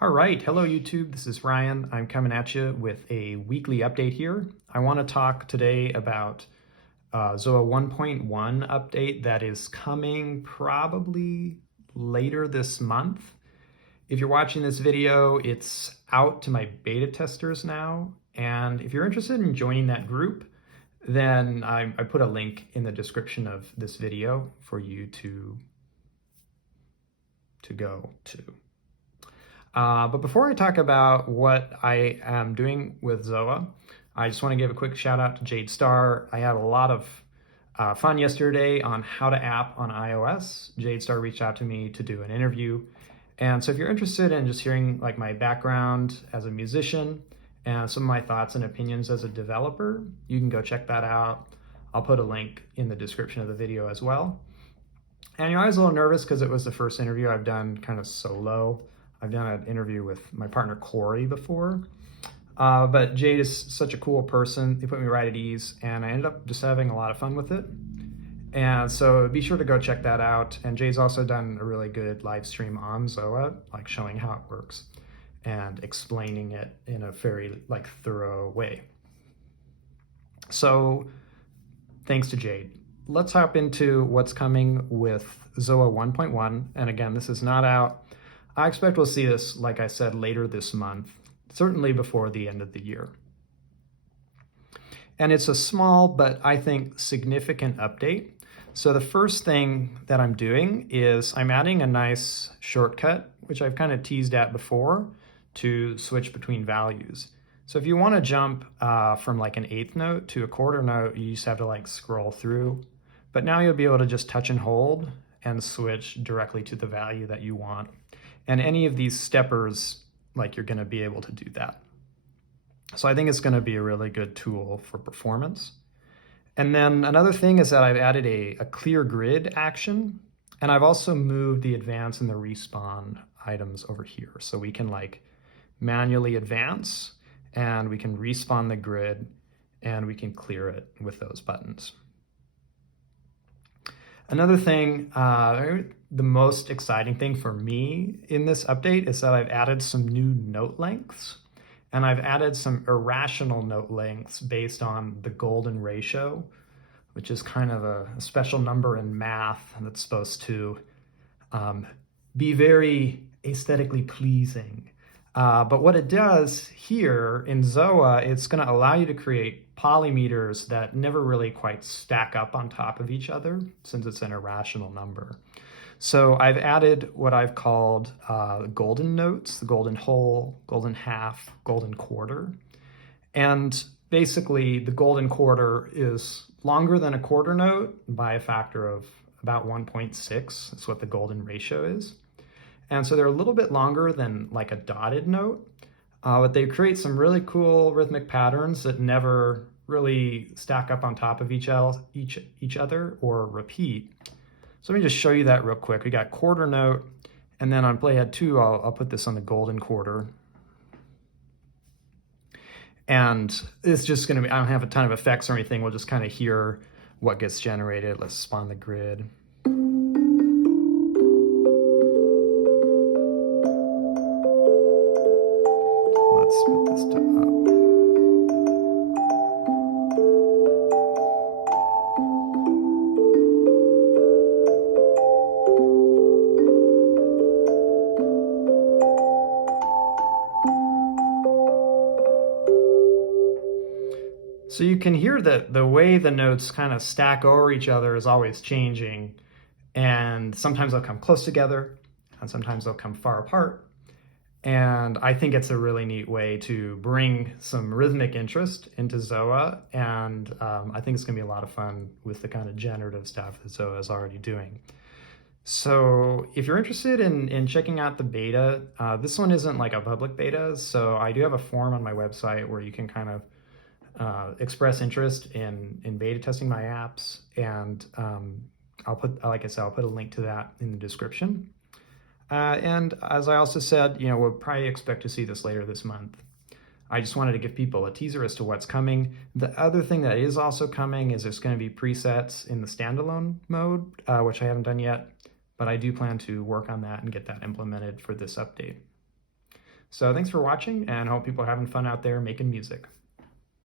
All right, hello YouTube, this is Ryan. I'm coming at you with a weekly update here. I want to talk today about ZOA 1.1 update that is coming probably later this month. If you're watching this video, it's out to my beta testers now, and if you're interested in joining that group, then I put a link in the description of this video for you to go to. But before I talk about what I am doing with ZOA, I just want to give a quick shout out to Jade Starr. I had a lot of fun yesterday on how to app on iOS. Jade Starr reached out to me to do an interview. And so if you're interested in just hearing like my background as a musician and some of my thoughts and opinions as a developer, you can go check that out. I'll put a link in the description of the video as well. And I was a little nervous because it was the first interview I've done kind of solo. I've done an interview with my partner Corey before, but Jade is such a cool person. They put me right at ease, and I ended up just having a lot of fun with it. And so be sure to go check that out. And Jade's also done a really good live stream on ZOA, like showing how it works and explaining it in a very like thorough way. So thanks to Jade. Let's hop into what's coming with ZOA 1.1. And again, this is not out. I expect we'll see this, like I said, later this month, certainly before the end of the year. And it's a small, but I think significant update. So the first thing that I'm doing is I'm adding a nice shortcut, which I've kind of teased at before, to switch between values. So if you want to jump from like an eighth note to a quarter note, you just have to like scroll through. But now you'll be able to just touch and hold and switch directly to the value that you want. And any of these steppers, like you're going to be able to do that. So I think it's going to be a really good tool for performance. And then another thing is that I've added a clear grid action, and I've also moved the advance and the respawn items over here. So we can like manually advance, and we can respawn the grid, and we can clear it with those buttons. Another thing, the most exciting thing for me in this update is that I've added some new note lengths, and I've added some irrational note lengths based on the golden ratio, which is kind of a special number in math that's supposed to be very aesthetically pleasing. But what it does here in ZOA, it's going to allow you to create polymeters that never really quite stack up on top of each other since it's an irrational number. So I've added what I've called golden notes, the golden whole, golden half, golden quarter. And basically the golden quarter is longer than a quarter note by a factor of about 1.6. That's what the golden ratio is. And so they're a little bit longer than like a dotted note, but they create some really cool rhythmic patterns that never really stack up on top of each other or repeat. So let me just show you that real quick. We got quarter note, and then on playhead 2, I'll put this on the golden quarter. And it's just going to be, I don't have a ton of effects or anything. We'll just kind of hear what gets generated. Let's spawn the grid. Let's put this to up. So you can hear that the way the notes kind of stack over each other is always changing, and sometimes they'll come close together and sometimes they'll come far apart. And I think it's a really neat way to bring some rhythmic interest into ZOA, and I think it's gonna be a lot of fun with the kind of generative stuff that ZOA is already doing. So if you're interested in checking out the beta, this one isn't like a public beta, so I do have a form on my website where you can kind of express interest in beta testing my apps, and I'll put, like I said, I'll put a link to that in the description. And as I also said, you know, we'll probably expect to see this later this month. I just wanted to give people a teaser as to what's coming. The other thing that is also coming is there's going to be presets in the standalone mode, which I haven't done yet, but I do plan to work on that and get that implemented for this update. So thanks for watching, and I hope people are having fun out there making music.